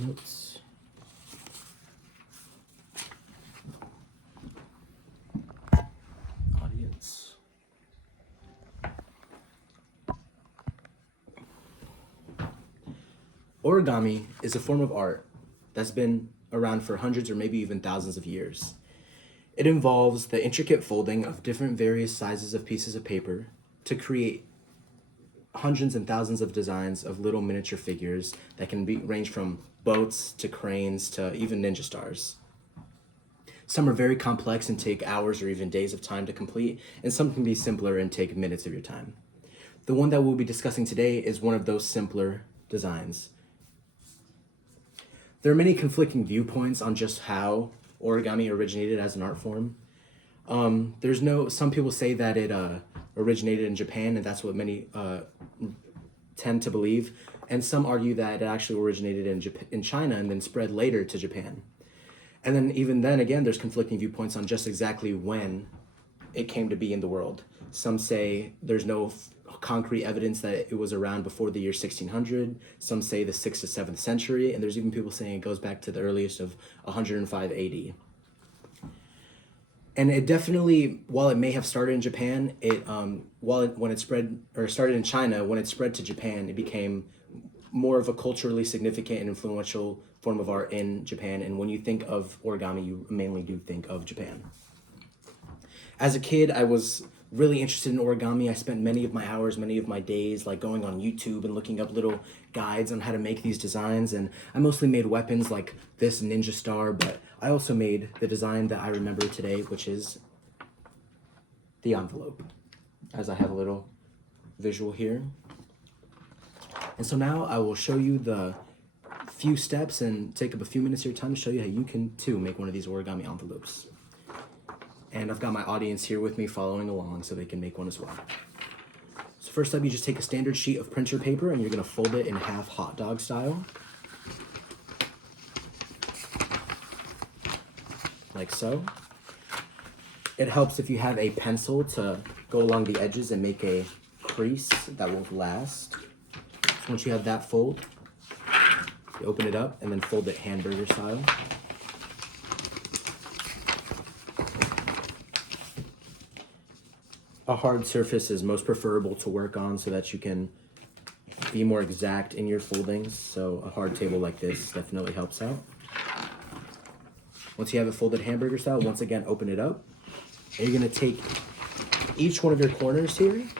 Notes. Audience. Origami is a form of art that's been around for hundreds or maybe even thousands of years. It involves the intricate folding of different various sizes of pieces of paper to create hundreds and thousands of designs of little miniature figures that can range from boats to cranes to even ninja stars. Some are very complex and take hours or even days of time to complete, and some can be simpler and take minutes of your time. The one that we'll be discussing today is one of those simpler designs. There are many conflicting viewpoints on just how origami originated as an art form. Some people say that it originated in Japan, and that's what many tend to believe. And some argue that it actually originated in China and then spread later to Japan. And then even then again, there's conflicting viewpoints on just exactly when it came to be in the world. Some say there's no concrete evidence that it was around before the year 1600. Some say the 6th to 7th century, and there's even people saying it goes back to the earliest of 105 AD. And it definitely, while it may have started in Japan, when it started in China, when it spread to Japan, it became more of a culturally significant and influential form of art in Japan. And when you think of origami, you mainly do think of Japan. As a kid, I was really interested in origami. I spent many of my days like going on YouTube and looking up little guides on how to make these designs. And I mostly made weapons like this ninja star, but I also made the design that I remember today, which is the envelope, as I have a little visual here. And so now I will show you the few steps and take up a few minutes of your time to show you how you can too make one of these origami envelopes. And I've got my audience here with me following along so they can make one as well. So first up, you just take a standard sheet of printer paper and you're gonna fold it in half hot dog style. Like so. It helps if you have a pencil to go along the edges and make a crease that will last. So once you have that fold, you open it up and then fold it hamburger style. A hard surface is most preferable to work on so that you can be more exact in your foldings. So a hard table like this definitely helps out. Once you have it folded hamburger style, once again, open it up. And you're gonna take each one of your corners here and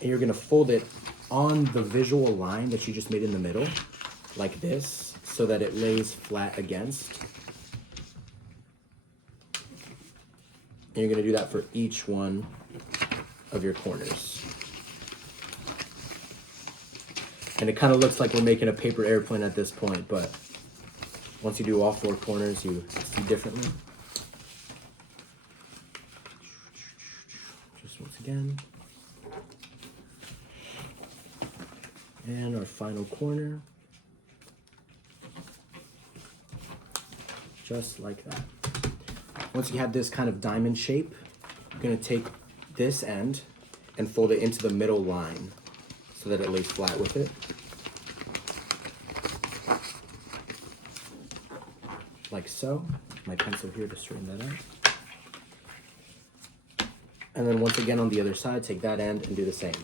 you're gonna fold it on the visual line that you just made in the middle, like this, so that it lays flat against. And you're gonna do that for each one of your corners. And it kind of looks like we're making a paper airplane at this point, but once you do all 4 corners, you see differently. Just once again. And our final corner. Just like that. Once you have this kind of diamond shape, you're gonna take this end and fold it into the middle line so that it lays flat with it. Like so. My pencil here to straighten that out. And then once again on the other side, take that end and do the same.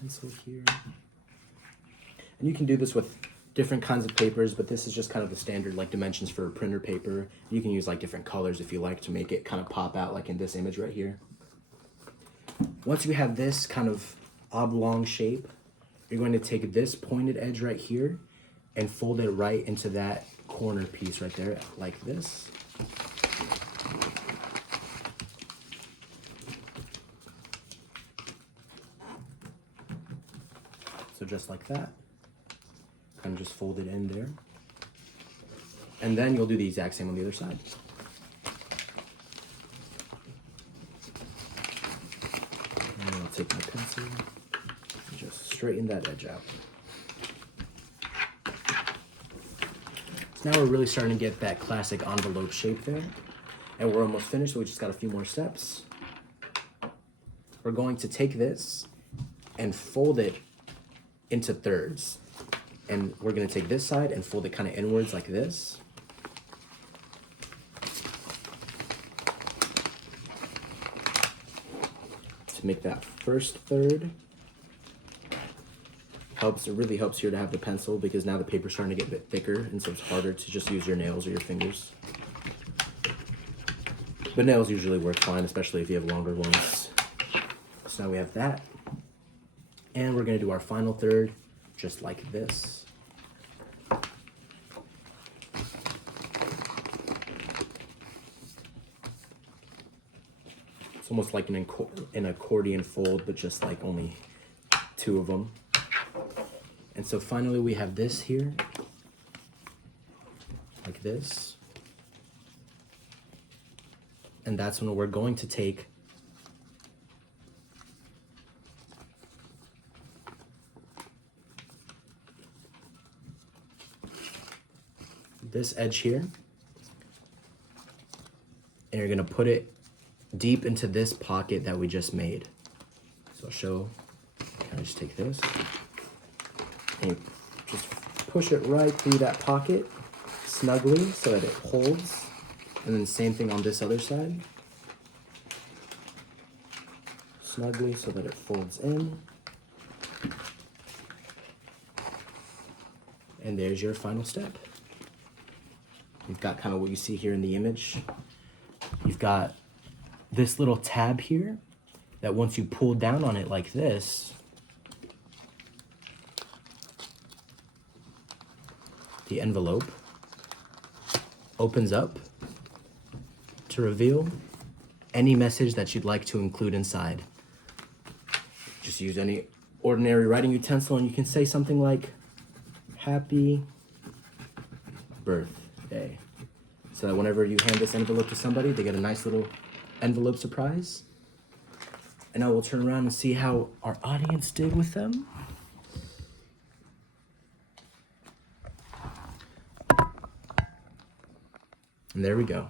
Pencil here. And you can do this with different kinds of papers, but this is just kind of the standard like dimensions for printer paper. You can use like different colors if you like to make it kind of pop out, like in this image right here. Once you have this kind of oblong shape, you're going to take this pointed edge right here and fold it right into that corner piece right there, like this. So just like that, kind of just fold it in there. And then you'll do the exact same on the other side. And I'll take my pencil and just straighten that edge out. So Now we're really starting to get that classic envelope shape there. And we're almost finished, so we just got a few more steps. We're going to take this and fold it into thirds. And we're gonna take this side and fold it kind of inwards like this. To make that first third. It really helps here to have the pencil because now the paper's starting to get a bit thicker and so it's harder to just use your nails or your fingers. But nails usually work fine, especially if you have longer ones. So now we have that. And we're gonna do our final third just like this. It's almost like an accordion fold, but just like only two of them. And so finally we have this here, like this. And that's when we're going to take this edge here, and you're gonna put it deep into this pocket that we just made. So I'll show, kind of just take this, and you just push it right through that pocket snugly so that it holds. And then same thing on this other side. Snugly so that it folds in. And there's your final step. You've got kind of what you see here in the image. You've got this little tab here that once you pull down on it like this, the envelope opens up to reveal any message that you'd like to include inside. Just use any ordinary writing utensil and you can say something like, "Happy birthday." So that whenever you hand this envelope to somebody, they get a nice little envelope surprise. And now we'll turn around and see how our audience did with them. And there we go.